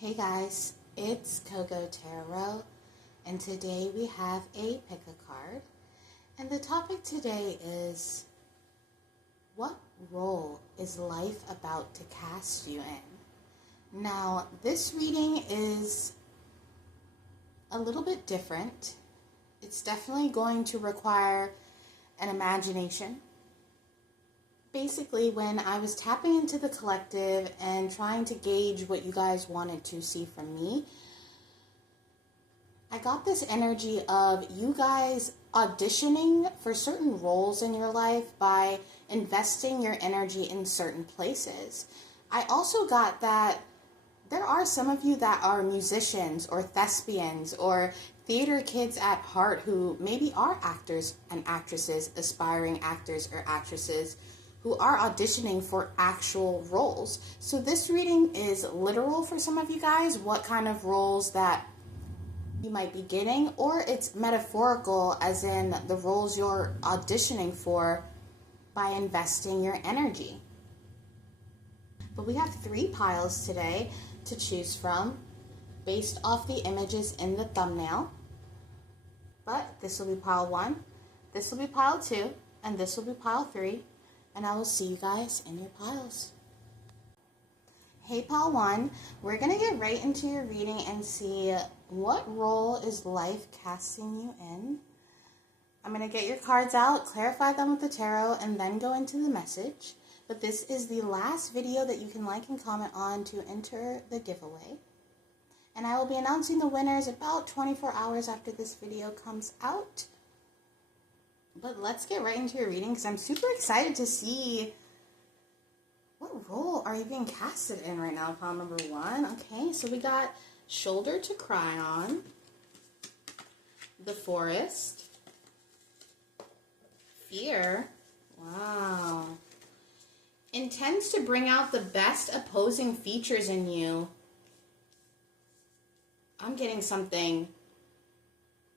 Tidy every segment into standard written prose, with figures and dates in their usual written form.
Hey guys, it's Coco Tarot, and today we have a pick-a-card. And the topic today is, what role is life about to cast you in? Now, this reading is a little bit different. It's definitely going to require an imagination. Basically, when I was tapping into the collective and trying to gauge what you guys wanted to see from me, I got this energy of you guys auditioning for certain roles in your life by investing your energy in certain places. I also got that there are some of you that are musicians or thespians or theater kids at heart who maybe are actors and actresses, aspiring actors or actresses, who are auditioning for actual roles. So this reading is literal for some of you guys, what kind of roles that you might be getting, or it's metaphorical as in the roles you're auditioning for by investing your energy. But we have 3 piles today to choose from based off the images in the thumbnail. But this will be pile 1, this will be pile 2, and this will be pile 3. And I will see you guys in your piles. Hey, pile 1, we're going to get right into your reading and see what role is life casting you in. I'm going to get your cards out, clarify them with the tarot, and then go into the message. But this is the last video that you can like and comment on to enter the giveaway. And I will be announcing the winners about 24 hours after this video comes out. But let's get right into your reading because I'm super excited to see what role are you being casted in right now, pile number 1. Okay, so we got shoulder to cry on, the forest, fear, wow, intends to bring out the best opposing features in you. I'm getting something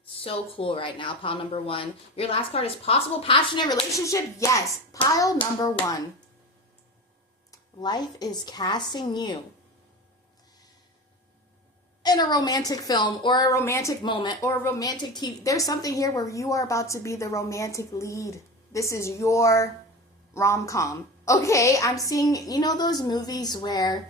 so cool right now, pile number 1. Your last card is possible passionate relationship. Yes, pile number 1. Life is casting you in a romantic film or a romantic moment or a romantic TV. There's something here where you are about to be the romantic lead. This is your rom-com. Okay, I'm seeing, you know those movies where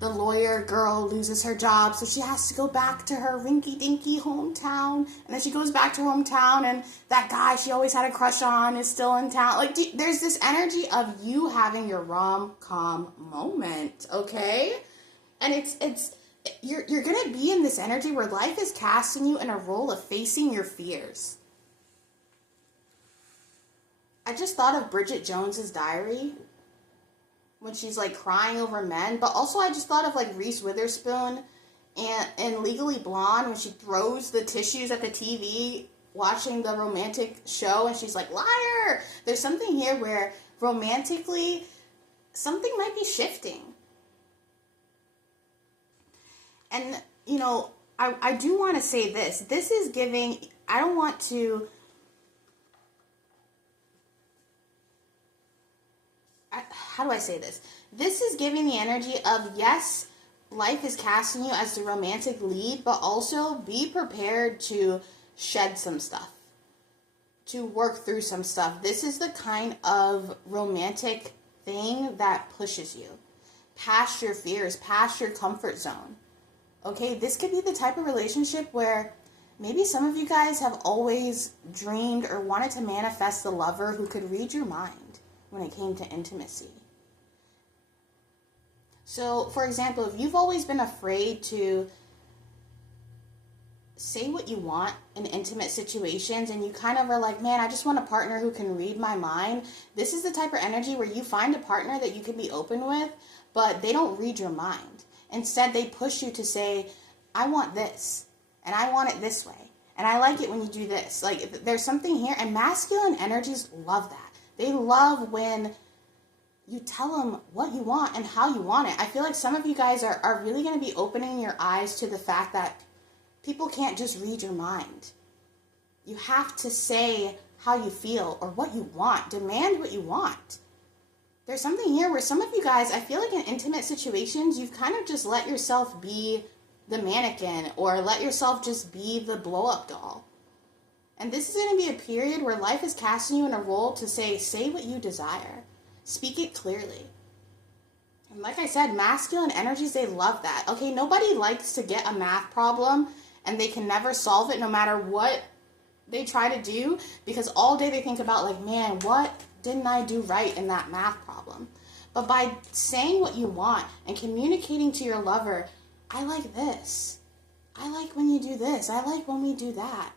the lawyer girl loses her job, so she has to go back to her rinky-dinky hometown, and then she goes back to her hometown, and that guy she always had a crush on is still in town. Like, there's this energy of you having your rom-com moment, okay? And you're gonna be in this energy where life is casting you in a role of facing your fears. I just thought of Bridget Jones's Diary, when she's like crying over men, but also I just thought of like Reese Witherspoon and Legally Blonde when she throws the tissues at the TV watching the romantic show and she's like, liar! There's something here where romantically something might be shifting. And, you know, I do want to say this. This is giving, I don't want to, how do I say this? This is giving the energy of, yes, life is casting you as the romantic lead, but also be prepared to shed some stuff, to work through some stuff. This is the kind of romantic thing that pushes you past your fears, past your comfort zone. Okay, this could be the type of relationship where maybe some of you guys have always dreamed or wanted to manifest the lover who could read your mind when it came to intimacy. So, for example, if you've always been afraid to say what you want in intimate situations and you kind of are like, man, I just want a partner who can read my mind, this is the type of energy where you find a partner that you can be open with, but they don't read your mind. Instead, they push you to say, I want this, and I want it this way, and I like it when you do this. Like, there's something here, and masculine energies love that. They love when you tell them what you want and how you want it. I feel like some of you guys are really going to be opening your eyes to the fact that people can't just read your mind. You have to say how you feel or what you want. Demand what you want. there's something here where some of you guys, I feel like in intimate situations, you've kind of just let yourself be the mannequin or let yourself just be the blow-up doll. And this is going to be a period where life is casting you in a role to say what you desire. Speak it clearly. And like I said, masculine energies, they love that. Okay, nobody likes to get a math problem and they can never solve it no matter what they try to do, because all day they think about like, man, what didn't I do right in that math problem? But by saying what you want and communicating to your lover, I like this. I like when you do this. I like when we do that.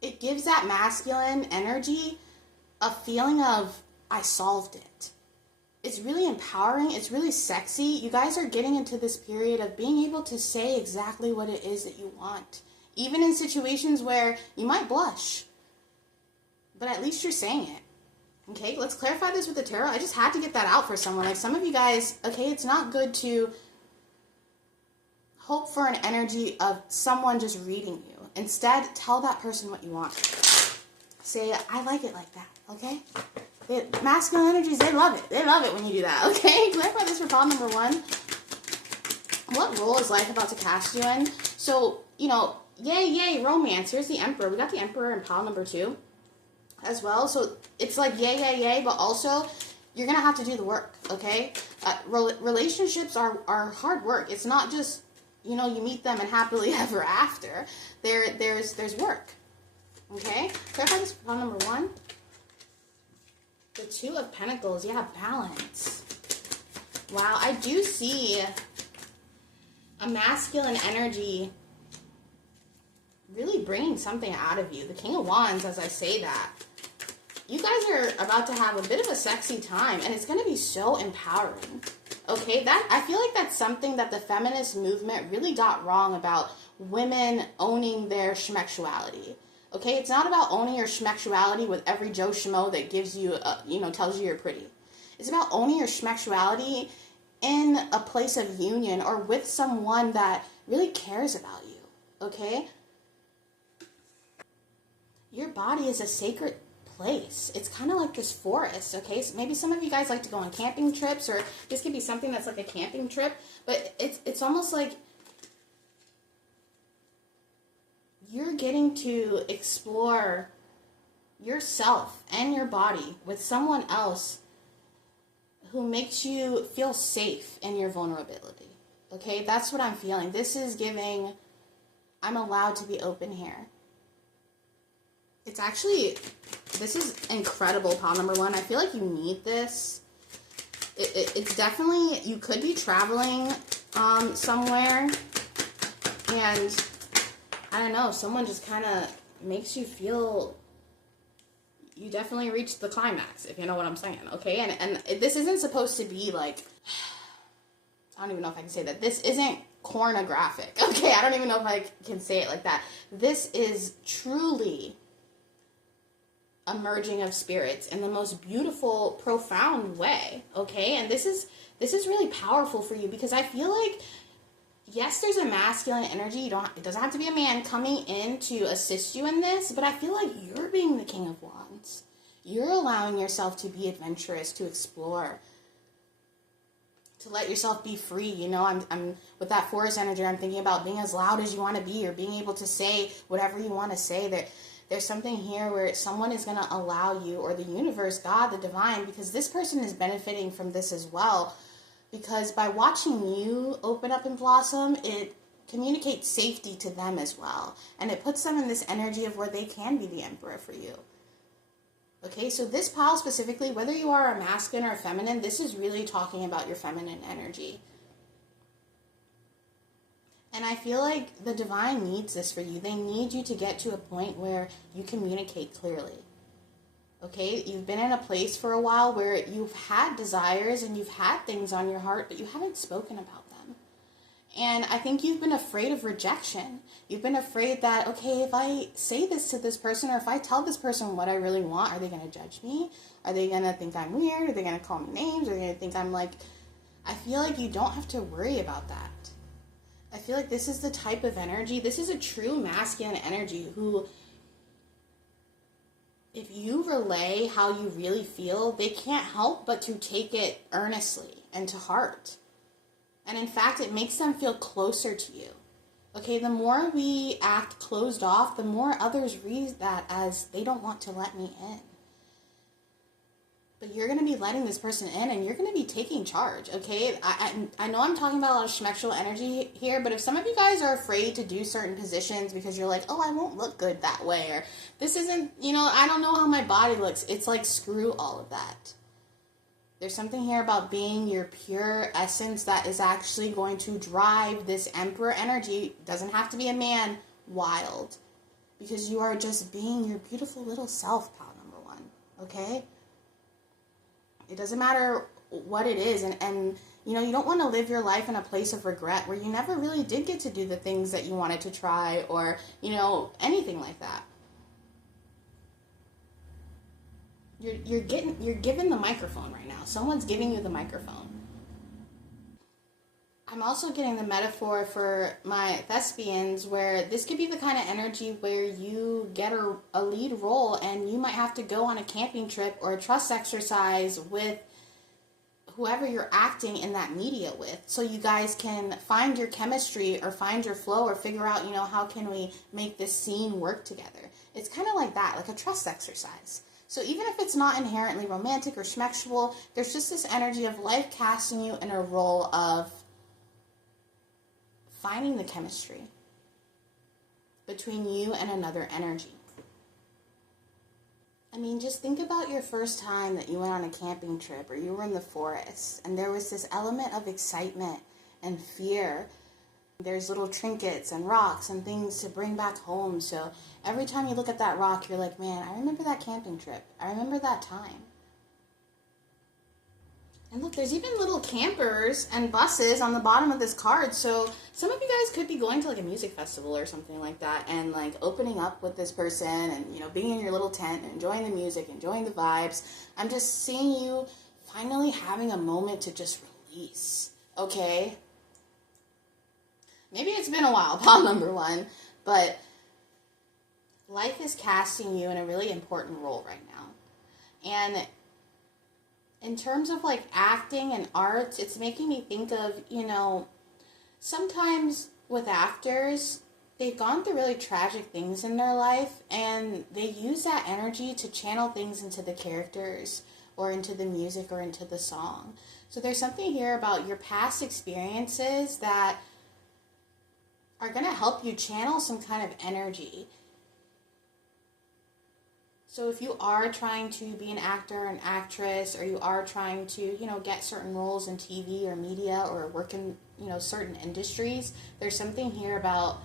It gives that masculine energy a feeling of, I solved it. It's really empowering. It's really sexy. You guys are getting into this period of being able to say exactly what it is that you want. Even in situations where you might blush. But at least you're saying it. Okay, let's clarify this with the tarot. I just had to get that out for someone. Like some of you guys, okay, it's not good to hope for an energy of someone just reading you. Instead, tell that person what you want. Say, I like it like that, okay? Masculine energies, they love it. They love it when you do that, okay? Clarify this for pile number 1. What role is life about to cast you in? So, yay, romance. Here's the Emperor. We got the Emperor in pile number 2 as well. So it's like yay, but also you're going to have to do the work, okay? Relationships are hard work. It's not just, you meet them and happily ever after. There's work, okay? Clarify this for pile number 1. The 2 of Pentacles, yeah, balance. Wow, I do see a masculine energy really bringing something out of you. The King of Wands, as I say that. You guys are about to have a bit of a sexy time, and it's going to be so empowering. Okay, I feel like that's something that the feminist movement really got wrong about women owning their schmexuality. Okay, it's not about owning your schmexuality with every Joe Schmo that gives you, tells you you're pretty. It's about owning your schmexuality in a place of union or with someone that really cares about you. Okay? Your body is a sacred place. It's kind of like this forest, okay? So maybe some of you guys like to go on camping trips, or this could be something that's like a camping trip, but it's almost like you're getting to explore yourself and your body with someone else who makes you feel safe in your vulnerability. Okay, that's what I'm feeling. This is giving, I'm allowed to be open here. It's actually, this is incredible, pile number 1. I feel like you need this. It's definitely, you could be traveling somewhere, and I don't know, someone just kind of makes you feel you definitely reached the climax, if you know what I'm saying, okay? And this isn't supposed to be like, I don't even know if I can say that. This isn't pornographic, okay? I don't even know if I can say it like that. This is truly a merging of spirits in the most beautiful, profound way, okay? And this is really powerful for you, because I feel like, yes, there's a masculine energy. It doesn't have to be a man coming in to assist you in this, but I feel like you're being the King of Wands. You're allowing yourself to be adventurous, to explore, to let yourself be free. I'm with that forest energy, I'm thinking about being as loud as you want to be, or being able to say whatever you want to say. There's something here where someone is going to allow you, or the universe, God, the divine, because this person is benefiting from this as well. Because by watching you open up and blossom, it communicates safety to them as well. And it puts them in this energy of where they can be the emperor for you. Okay, so this pile specifically, whether you are a masculine or a feminine, this is really talking about your feminine energy. And I feel like the divine needs this for you. They need you to get to a point where you communicate clearly. Okay, you've been in a place for a while where you've had desires and you've had things on your heart, but you haven't spoken about them. And I think you've been afraid of rejection. You've been afraid that, okay, if I say this to this person, or if I tell this person what I really want, are they going to judge me? Are they going to think I'm weird? Are they going to call me names? Are they going to think I'm like... I feel like you don't have to worry about that. I feel like this is the type of energy, this is a true masculine energy who if you relay how you really feel, they can't help but to take it earnestly and to heart. And in fact, it makes them feel closer to you. Okay, the more we act closed off, the more others read that as they don't want to let me in. But you're going to be letting this person in, and you're going to be taking charge, okay? I know I'm talking about a lot of schmexual energy here, but if some of you guys are afraid to do certain positions because you're like, oh, I won't look good that way, or this isn't, I don't know how my body looks. It's like, screw all of that. There's something here about being your pure essence that is actually going to drive this emperor energy. Doesn't have to be a man, wild. Because you are just being your beautiful little self, pal number one. Okay? It doesn't matter what it is. And you don't want to live your life in a place of regret where you never really did get to do the things that you wanted to try or, anything like that. You're given the microphone right now. Someone's giving you the microphone. I'm also getting the metaphor for my thespians where this could be the kind of energy where you get a lead role and you might have to go on a camping trip or a trust exercise with whoever you're acting in that media with, so you guys can find your chemistry or find your flow or figure out, how can we make this scene work together. It's kind of like that, like a trust exercise. So even if it's not inherently romantic or schmexual, there's just this energy of life casting you in a role of finding the chemistry between you and another energy. I mean, just think about your first time that you went on a camping trip or you were in the forest and there was this element of excitement and fear. There's little trinkets and rocks and things to bring back home. So every time you look at that rock, you're like, man, I remember that camping trip. I remember that time. And look, there's even little campers and buses on the bottom of this card. So some of you guys could be going to like a music festival or something like that and like opening up with this person and, being in your little tent and enjoying the music, enjoying the vibes. I'm just seeing you finally having a moment to just release, okay? Maybe it's been a while, pal number one, but life is casting you in a really important role right now. And in terms of like acting and art, it's making me think of, sometimes with actors, they've gone through really tragic things in their life and they use that energy to channel things into the characters or into the music or into the song. So there's something here about your past experiences that are going to help you channel some kind of energy. So if you are trying to be an actor, an actress, or you are trying to, get certain roles in TV or media or work in, certain industries, there's something here about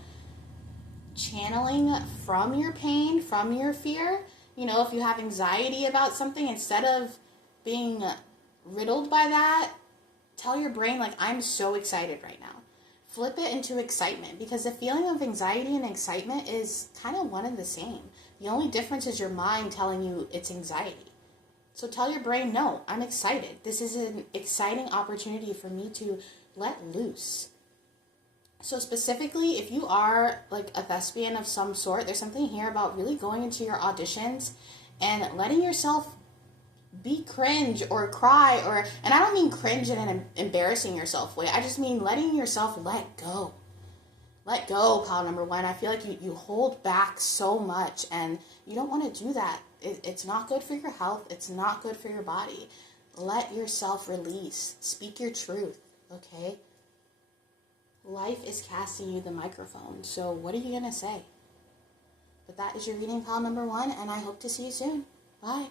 channeling from your pain, from your fear. If you have anxiety about something, instead of being riddled by that, tell your brain, like, I'm so excited right now. Flip it into excitement, because the feeling of anxiety and excitement is kind of one and the same. The only difference is your mind telling you it's anxiety. So tell your brain, no, I'm excited. This is an exciting opportunity for me to let loose. So specifically, if you are like a thespian of some sort, there's something here about really going into your auditions and letting yourself be cringe or cry and I don't mean cringe in an embarrassing yourself way. I just mean letting yourself let go. Let go, pal number one. I feel like you hold back so much and you don't want to do that. It's not good for your health. It's not good for your body. Let yourself release. Speak your truth, okay? Life is casting you the microphone, so what are you going to say? But that is your reading, pal number one, and I hope to see you soon. Bye.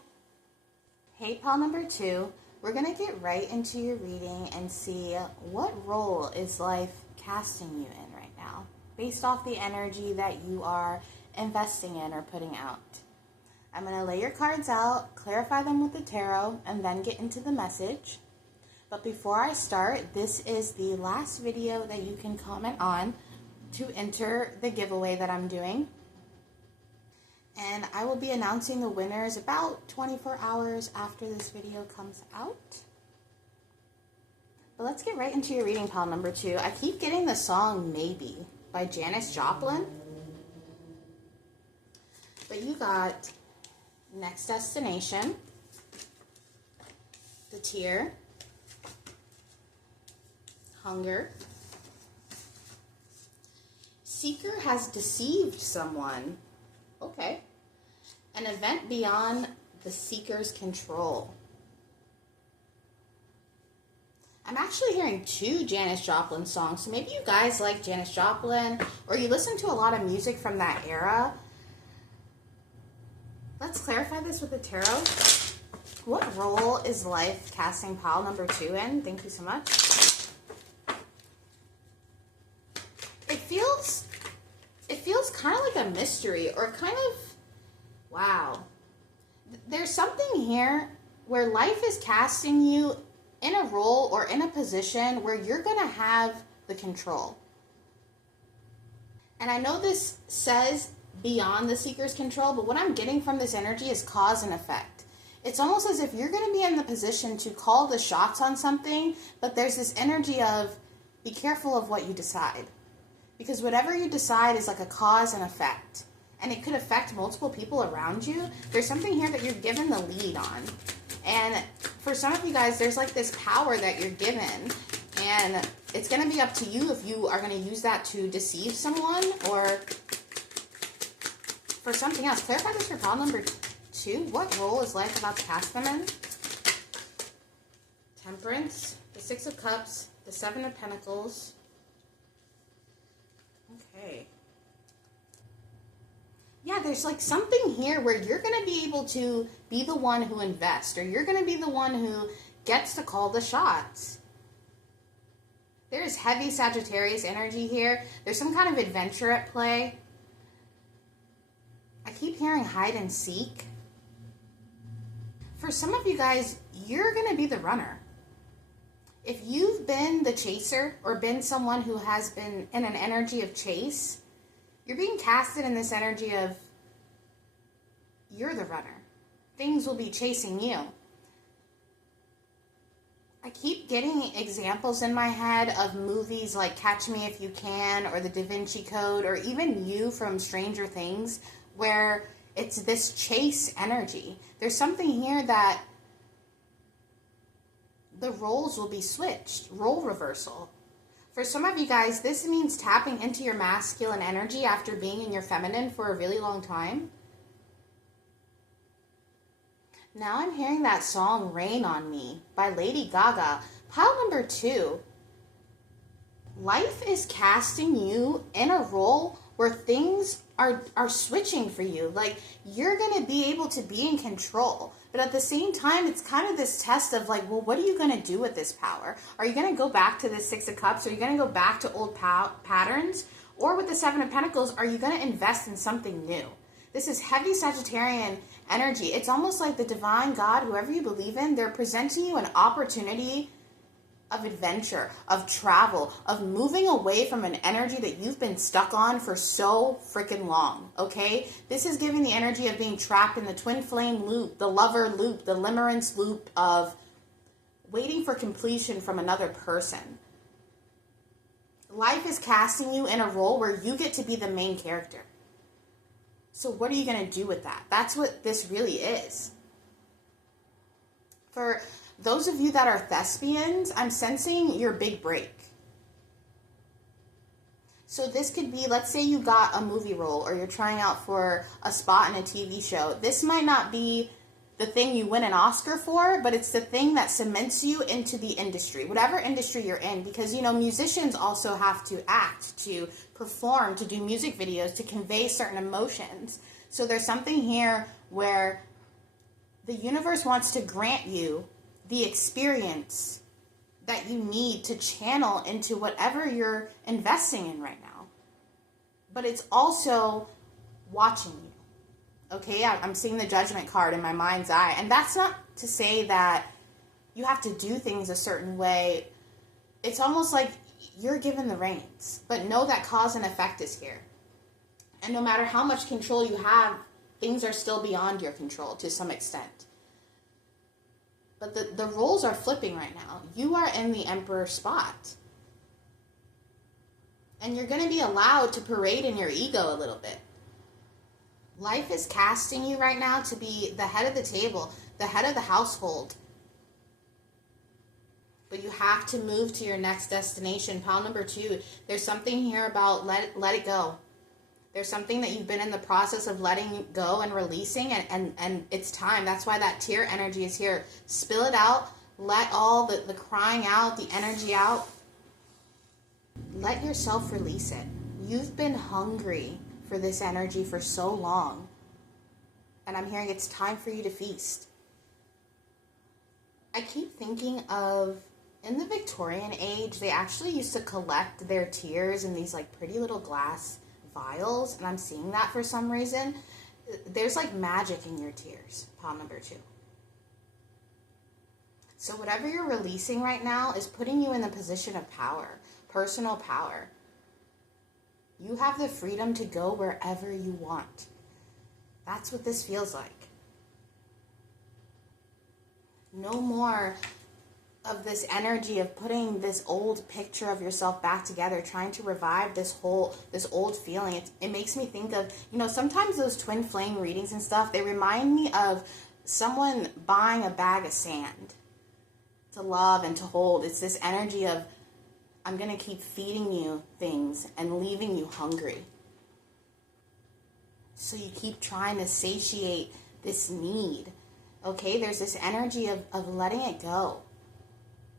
Hey, pal number two, we're going to get right into your reading and see what role is life casting you in right now, based off the energy that you are investing in or putting out. I'm going to lay your cards out, clarify them with the tarot, and then get into the message. But before I start, this is the last video that you can comment on to enter the giveaway that I'm doing. And I will be announcing the winners about 24 hours after this video comes out. But let's get right into your reading, pal number two. I keep getting the song Maybe by Janis Joplin. But you got Next destination, the tear, hunger. Seeker has deceived someone. Okay. An event beyond the seeker's control. I'm actually hearing 2 Janis Joplin songs, so maybe you guys like Janis Joplin, or you listen to a lot of music from that era. Let's clarify this with the tarot. What role is life casting pile number 2 in? Thank you so much. It feels kind of like a mystery, or kind of, wow. There's something here where life is casting you in a role or in a position where you're going to have the control. And I know this says beyond the seeker's control, but what I'm getting from this energy is cause and effect. It's almost as if you're going to be in the position to call the shots on something, but there's this energy of be careful of what you decide. Because whatever you decide is like a cause and effect. And it could affect multiple people around you. There's something here that you're given the lead on. And for some of you guys, there's like this power that you're given. And it's going to be up to you if you are going to use that to deceive someone or for something else. Clarify this for pile number 2. What role is life about to cast them in? Temperance, the 6 of Cups, the 7 of Pentacles. Okay. Yeah, there's like something here where you're going to be able to be the one who invests, or you're going to be the one who gets to call the shots. There's heavy Sagittarius energy here. There's some kind of adventure at play. I keep hearing hide and seek. For some of you guys, you're going to be the runner. If you've been the chaser or been someone who has been in an energy of chase, you're being casted in this energy of you're the runner. Things will be chasing you. I keep getting examples in my head of movies like Catch Me If You Can or The Da Vinci Code or even You from Stranger Things, where it's this chase energy. There's something here that the roles will be switched, role reversal. For some of you guys, this means tapping into your masculine energy after being in your feminine for a really long time. Now I'm hearing that song Rain on Me by Lady Gaga. Pile number 2. Life is casting you in a role where things are switching for you. Like, you're going to be able to be in control. But at the same time, it's kind of this test of like, well, what are you going to do with this power? Are you going to go back to the 6 of Cups? Are you going to go back to old patterns? Or with the 7 of Pentacles, are you going to invest in something new? This is heavy Sagittarian energy. It's almost like the divine God, whoever you believe in, they're presenting you an opportunity of adventure, of travel, of moving away from an energy that you've been stuck on for so freaking long, okay? This is giving the energy of being trapped in the twin flame loop, the lover loop, the limerence loop of waiting for completion from another person. Life is casting you in a role where you get to be the main character. So what are you going to do with that? That's what this really is. For those of you that are thespians, I'm sensing your big break. So this could be, let's say you got a movie role or you're trying out for a spot in a TV show. This might not be the thing you win an Oscar for, but it's the thing that cements you into the industry, whatever industry you're in, because, you know, musicians also have to act, to perform, to do music videos, to convey certain emotions. So there's something here where the universe wants to grant you the experience that you need to channel into whatever you're investing in right now. But it's also watching you. Okay, I'm seeing the Judgment card in my mind's eye. And that's not to say that you have to do things a certain way. It's almost like you're given the reins. But know that cause and effect is here. And no matter how much control you have, things are still beyond your control to some extent. But the roles are flipping right now. You are in the emperor spot. And you're going to be allowed to parade in your ego a little bit. Life is casting you right now to be the head of the table, the head of the household. But you have to move to your next destination. Pile number 2, there's something here about let it go. There's something that you've been in the process of letting go and releasing, and it's time. That's why that tear energy is here. Spill it out. Let all the crying out, the energy out. Let yourself release it. You've been hungry for this energy for so long. And I'm hearing it's time for you to feast. I keep thinking of, in the Victorian age, they actually used to collect their tears in these like pretty little glass vials, and I'm seeing that for some reason. There's like magic in your tears, pile number 2. So whatever you're releasing right now is putting you in the position of power, personal power. You have the freedom to go wherever you want. That's what this feels like. No more of this energy of putting this old picture of yourself back together, trying to revive this old feeling. It makes me think of, sometimes those twin flame readings and stuff, they remind me of someone buying a bag of sand to love and to hold. It's this energy of, I'm going to keep feeding you things and leaving you hungry. So you keep trying to satiate this need. Okay, there's this energy of letting it go.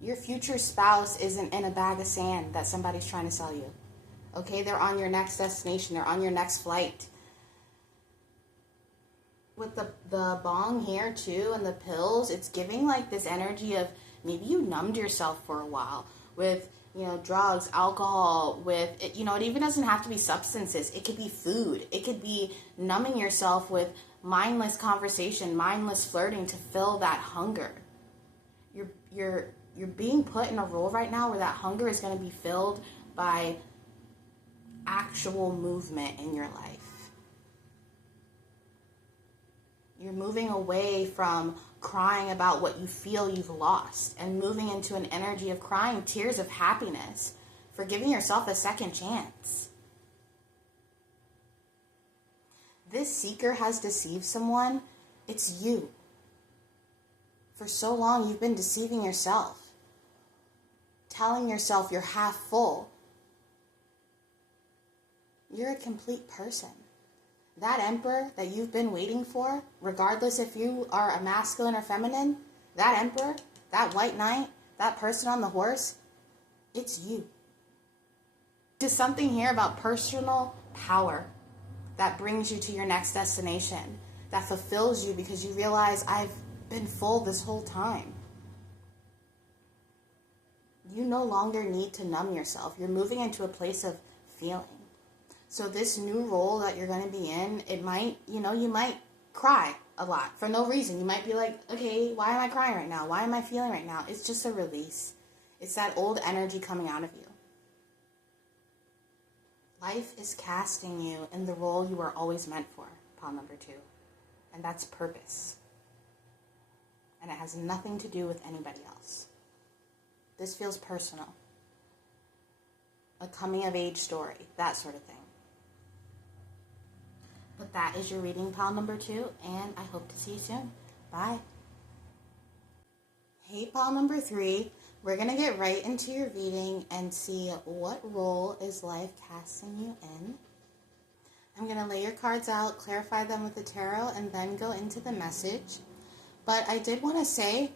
Your future spouse isn't in a bag of sand that somebody's trying to sell you. Okay, they're on your next destination. They're on your next flight. With the bong here too and the pills, it's giving like this energy of maybe you numbed yourself for a while with, drugs, alcohol, with, it even doesn't have to be substances. It could be food. It could be numbing yourself with mindless conversation, mindless flirting to fill that hunger. You're being put in a role right now where that hunger is going to be filled by actual movement in your life. You're moving away from crying about what you feel you've lost and moving into an energy of crying tears of happiness for giving yourself a second chance. This seeker has deceived someone. It's you. For so long, you've been deceiving yourself, telling yourself you're half full. You're a complete person. That emperor that you've been waiting for, regardless if you are a masculine or feminine, that emperor, that white knight, that person on the horse, it's you. There's something here about personal power that brings you to your next destination, that fulfills you because you realize I've been full this whole time. You no longer need to numb yourself. You're moving into a place of feeling. So this new role that you're going to be in, it might, you might cry a lot for no reason. You might be like, okay, why am I crying right now? Why am I feeling right now? It's just a release. It's that old energy coming out of you. Life is casting you in the role you were always meant for, pile number 2. And that's purpose. And it has nothing to do with anybody else. This feels personal. A coming of age story, that sort of thing. But that is your reading, pile number 2, and I hope to see you soon. Bye. Hey, pile number 3. We're going to get right into your reading and see what role is life casting you in. I'm going to lay your cards out, clarify them with the tarot, and then go into the message. But I did want to say,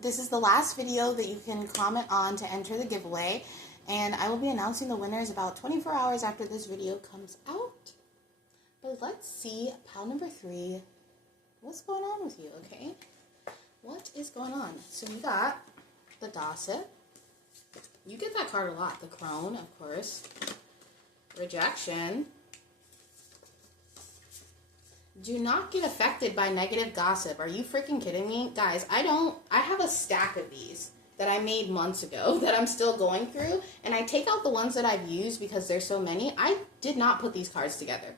this is the last video that you can comment on to enter the giveaway. And I will be announcing the winners about 24 hours after this video comes out. But let's see, pile number 3, what's going on with you, okay? What is going on? So we got the Gossip. You get that card a lot. The Crone, of course. Rejection. Do not get affected by negative gossip. Are you freaking kidding me? Guys, I have a stack of these that I made months ago that I'm still going through, and I take out the ones that I've used because there's so many. I did not put these cards together.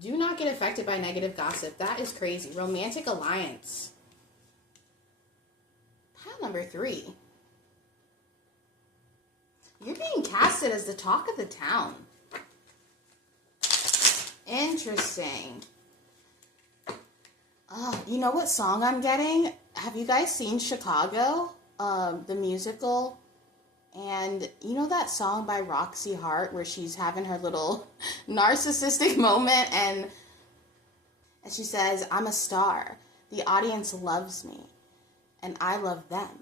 Do not get affected by negative gossip. That is crazy. Romantic alliance. Pile number 3. You're being casted as the talk of the town. Interesting. Oh, you know what song I'm getting? Have you guys seen Chicago, the musical? And you know that song by Roxy Hart where she's having her little narcissistic moment and she says, I'm a star. The audience loves me and I love them.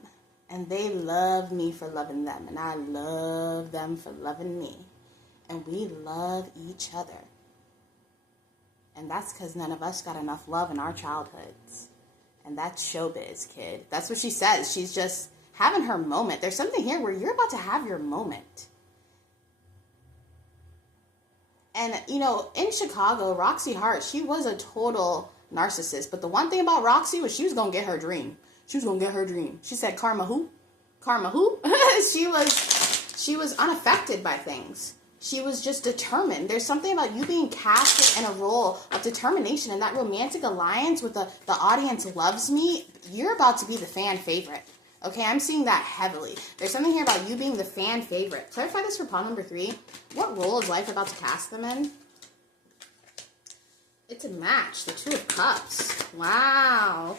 And they love me for loving them and I love them for loving me. And we love each other. And that's because none of us got enough love in our childhoods. And that's showbiz, kid. That's what she says. She's just having her moment. There's something here where you're about to have your moment. And, you know, in Chicago, Roxy Hart, she was a total narcissist. But the one thing about Roxy was she was going to get her dream. She was going to get her dream. She said, karma who? Karma who? She was unaffected by things. She was just determined. There's something about you being cast in a role of determination and that romantic alliance with the audience loves me. You're about to be the fan favorite. Okay, I'm seeing that heavily. There's something here about you being the fan favorite. Clarify this for pile number 3. What role is life about to cast them in? It's a match. The Two of Cups. Wow.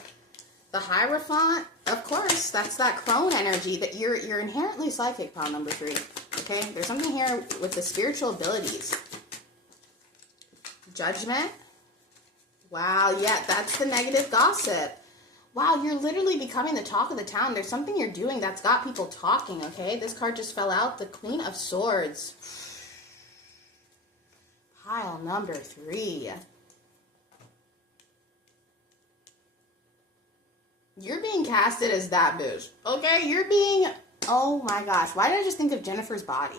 The Hierophant, of course, that's that crone energy that you're inherently psychic, pile number 3. Okay, there's something here with the spiritual abilities. Judgment. Wow, yeah, that's the negative gossip. Wow, you're literally becoming the talk of the town. There's something you're doing that's got people talking, okay? This card just fell out. The Queen of Swords. Pile number 3. You're being casted as that bitch. Okay, you're being... Oh my gosh, why did I just think of Jennifer's Body?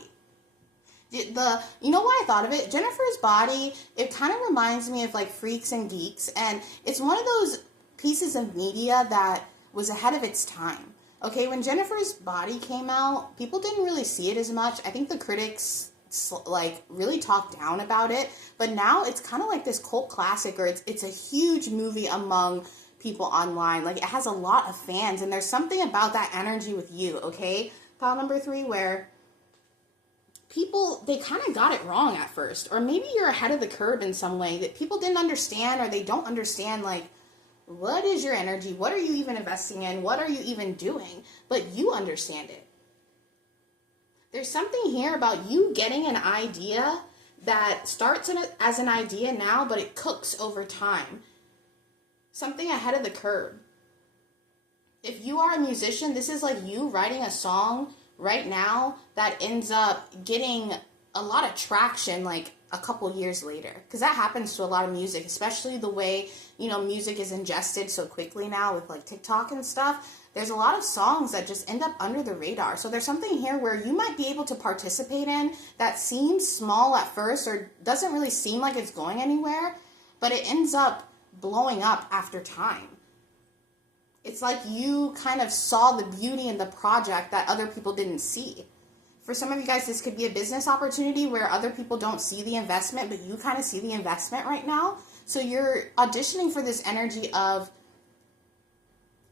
You know why I thought of it? Jennifer's Body, it kind of reminds me of like Freaks and Geeks, and it's one of those pieces of media that was ahead of its time. Okay, when Jennifer's Body came out, people didn't really see it as much. I think the critics like really talked down about it, but now it's kind of like this cult classic, or it's a huge movie among people online. Like, it has a lot of fans, and there's something about that energy with you, okay? Pile number 3, where people, they kind of got it wrong at first, or maybe you're ahead of the curve in some way that people didn't understand, or they don't understand, like, what is your energy? What are you even investing in? What are you even doing? But you understand it. There's something here about you getting an idea that starts as an idea now, but it cooks over time. Something ahead of the curve. If you are a musician, this is like you writing a song right now that ends up getting a lot of traction like a couple years later. Because that happens to a lot of music, especially the way, you know, music is ingested so quickly now with like TikTok and stuff. There's a lot of songs that just end up under the radar. So there's something here where you might be able to participate in that seems small at first or doesn't really seem like it's going anywhere, but it ends up blowing up after time. It's like you kind of saw the beauty in the project that other people didn't see. For some of you guys, this could be a business opportunity where other people don't see the investment, but you kind of see the investment right now. So you're auditioning for this energy of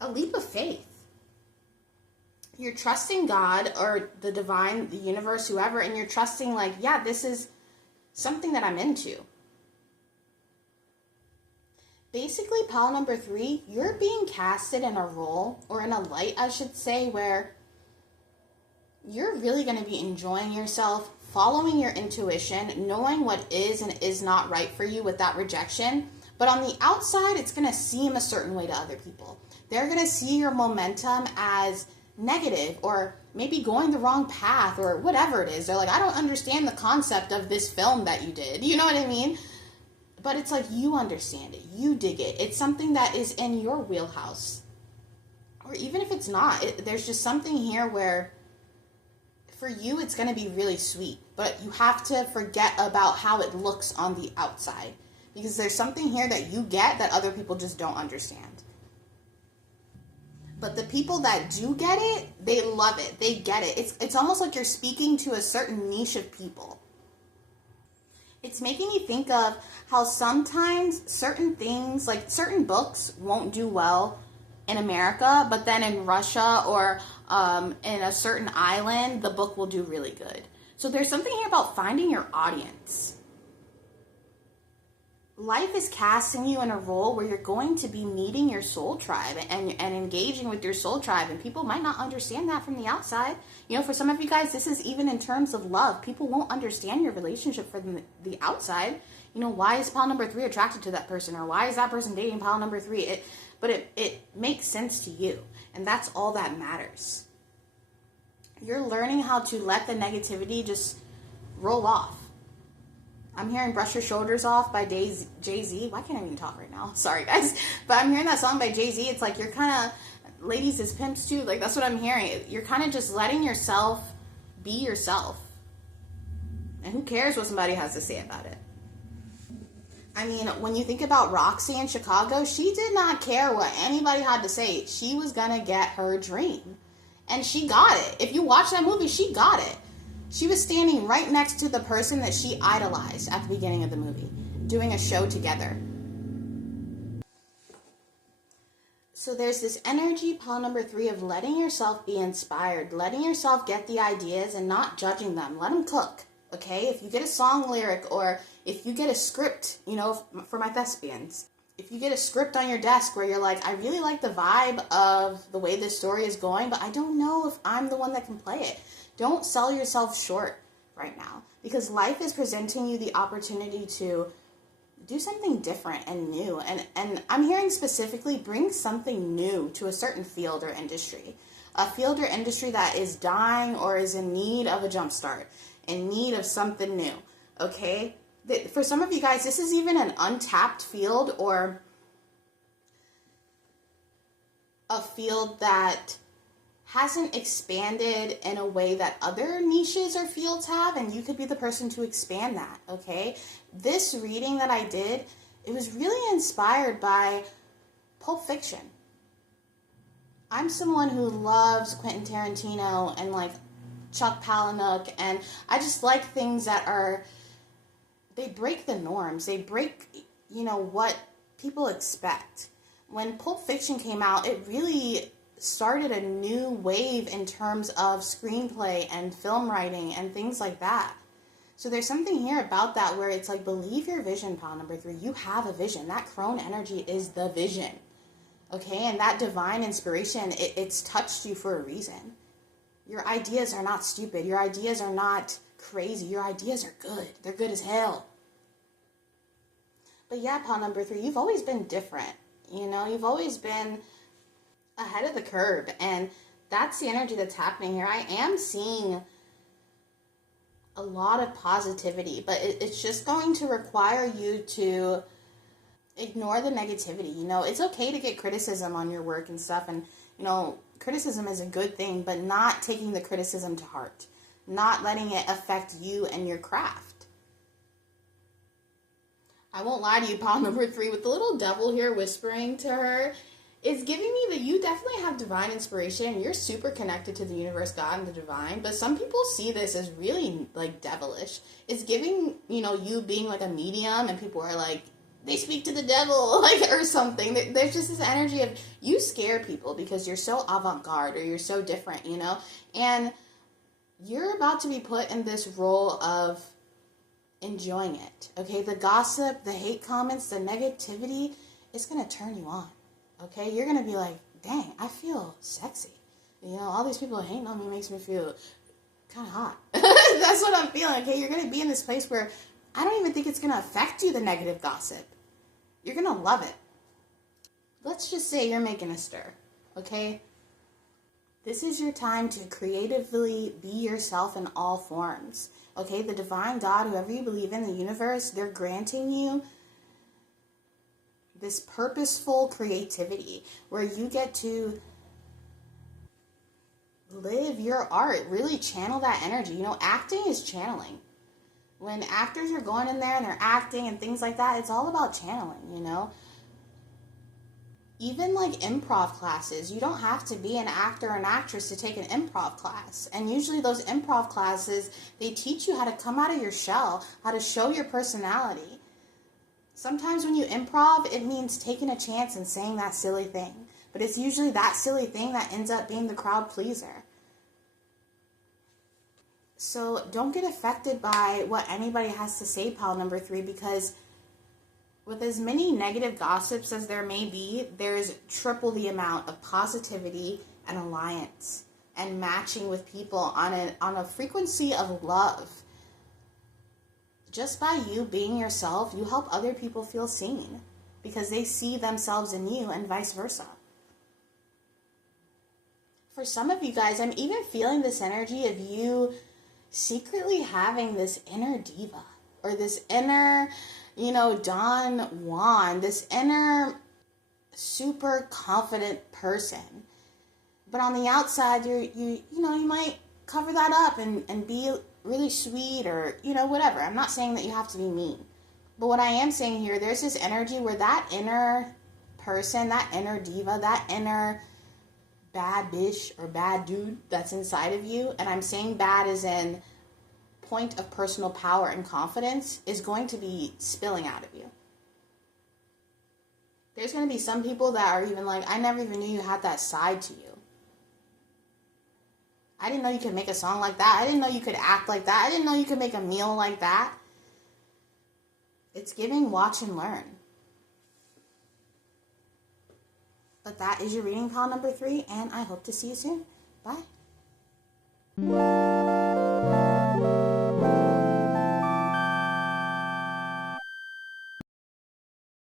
a leap of faith. You're trusting God or the divine, the universe, whoever, and you're trusting like, yeah, this is something that I'm into. Basically, pile number 3, you're being casted in a role, or in a light, I should say, where you're really going to be enjoying yourself, following your intuition, knowing what is and is not right for you with that rejection. But on the outside, it's going to seem a certain way to other people. They're going to see your momentum as negative, or maybe going the wrong path, or whatever it is. They're like, I don't understand the concept of this film that you did. You know what I mean? But it's like you understand it. You dig it. It's something that is in your wheelhouse. Or even if it's not, there's just something here where for you it's going to be really sweet. But you have to forget about how it looks on the outside. Because there's something here that you get that other people just don't understand. But the people that do get it, they love it. They get it. It's almost like you're speaking to a certain niche of people. It's making me think of how sometimes certain things, like certain books won't do well in America, but then in Russia or in a certain island, the book will do really good. So there's something here about finding your audience. life is casting you in a role where you're going to be meeting your soul tribe and engaging with your soul tribe, and people might not understand that from the outside. You know, for some of you guys, this is even in terms of love. People won't understand your relationship from the outside. You know, why is pile number 3 attracted to that person, or why is that person dating pile number 3? But it makes sense to you, and that's all that matters. You're learning how to let the negativity just roll off. I'm hearing Brush Your Shoulders Off by Jay-Z. Why can't I even talk right now? Sorry, guys. But I'm hearing that song by Jay-Z. It's like you're kind of, ladies as pimps too. Like, that's what I'm hearing. You're kind of just letting yourself be yourself. And who cares what somebody has to say about it? I mean, when you think about Roxy in Chicago, she did not care what anybody had to say. She was going to get her dream. And she got it. If you watch that movie, she got it. She was standing right next to the person that she idolized at the beginning of the movie, doing a show together. So there's this energy, pile number 3, of letting yourself be inspired, letting yourself get the ideas and not judging them. Let them cook, okay? If you get a song lyric, or if you get a script, you know, for my thespians, if you get a script on your desk where you're like, I really like the vibe of the way this story is going, but I don't know if I'm the one that can play it. Don't sell yourself short right now, because life is presenting you the opportunity to do something different and new. And I'm hearing specifically, bring something new to a certain field or industry. A field or industry that is dying or is in need of a jump start, in need of something new, okay? For some of you guys, this is even an untapped field, or a field that hasn't expanded in a way that other niches or fields have, and you could be the person to expand that, okay? This reading that I did, it was really inspired by Pulp Fiction. I'm someone who loves Quentin Tarantino and like Chuck Palahniuk, and I just like things that are, they break the norms. They break, you know, what people expect. When Pulp Fiction came out, it really started a new wave in terms of screenplay and film writing and things like that. So there's something here about that where it's like, believe your vision, pile number 3. You have a vision. That crone energy is the vision. Okay? And that divine inspiration, it's touched you for a reason. Your ideas are not stupid. Your ideas are not crazy. Your ideas are good. They're good as hell. But yeah, pile number 3, you've always been different. You know, you've always been ahead of the curve, and that's the energy that's happening here. I am seeing a lot of positivity, but it's just going to require you to ignore the negativity. You know, it's okay to get criticism on your work and stuff, and, you know, criticism is a good thing, but not taking the criticism to heart, not letting it affect you and your craft. I won't lie to you, pile number 3, with the little devil here whispering to her, it's giving me that you definitely have divine inspiration. You're super connected to the universe, God, and the divine. But some people see this as really, like, devilish. It's giving, you know, you being, like, a medium, and people are like, they speak to the devil, like, or something. There's just this energy of you scare people because you're so avant-garde, or you're so different, you know? And you're about to be put in this role of enjoying it, okay? The gossip, the hate comments, the negativity, it's going to turn you on. Okay, you're going to be like, dang, I feel sexy. You know, all these people hating on me makes me feel kind of hot. That's what I'm feeling, okay? You're going to be in this place where I don't even think it's going to affect you, the negative gossip. You're going to love it. Let's just say you're making a stir, okay? This is your time to creatively be yourself in all forms, okay? The divine God, whoever you believe in, the universe, they're granting you this purposeful creativity where you get to live your art, really channel that energy. You know, acting is channeling. When actors are going in there and they're acting and things like that, it's all about channeling, you know. Even like improv classes, you don't have to be an actor or an actress to take an improv class. And usually those improv classes, they teach you how to come out of your shell, how to show your personality. Sometimes when you improv, it means taking a chance and saying that silly thing. But it's usually that silly thing that ends up being the crowd pleaser. So don't get affected by what anybody has to say, pile number 3, because With as many negative gossips as there may be, there's triple the amount of positivity and alliance and matching with people on a frequency of love. Just by you being yourself, you help other people feel seen because they see themselves in you and vice versa. For some of you guys, I'm even feeling this energy of you secretly having this inner diva or this inner, Don Juan, this inner super confident person. But on the outside, you might cover that up and be really sweet or, whatever. I'm not saying that you have to be mean. But what I am saying here, there's this energy where that inner person, that inner diva, that inner bad bitch or bad dude that's inside of you, and I'm saying bad as in point of personal power and confidence, is going to be spilling out of you. There's going to be some people that are even like, I never even knew you had that side to you. I didn't know you could make a song like that. I didn't know you could act like that. I didn't know you could make a meal like that. It's giving watch and learn. But that is your reading pile number 3, and I hope to see you soon. Bye.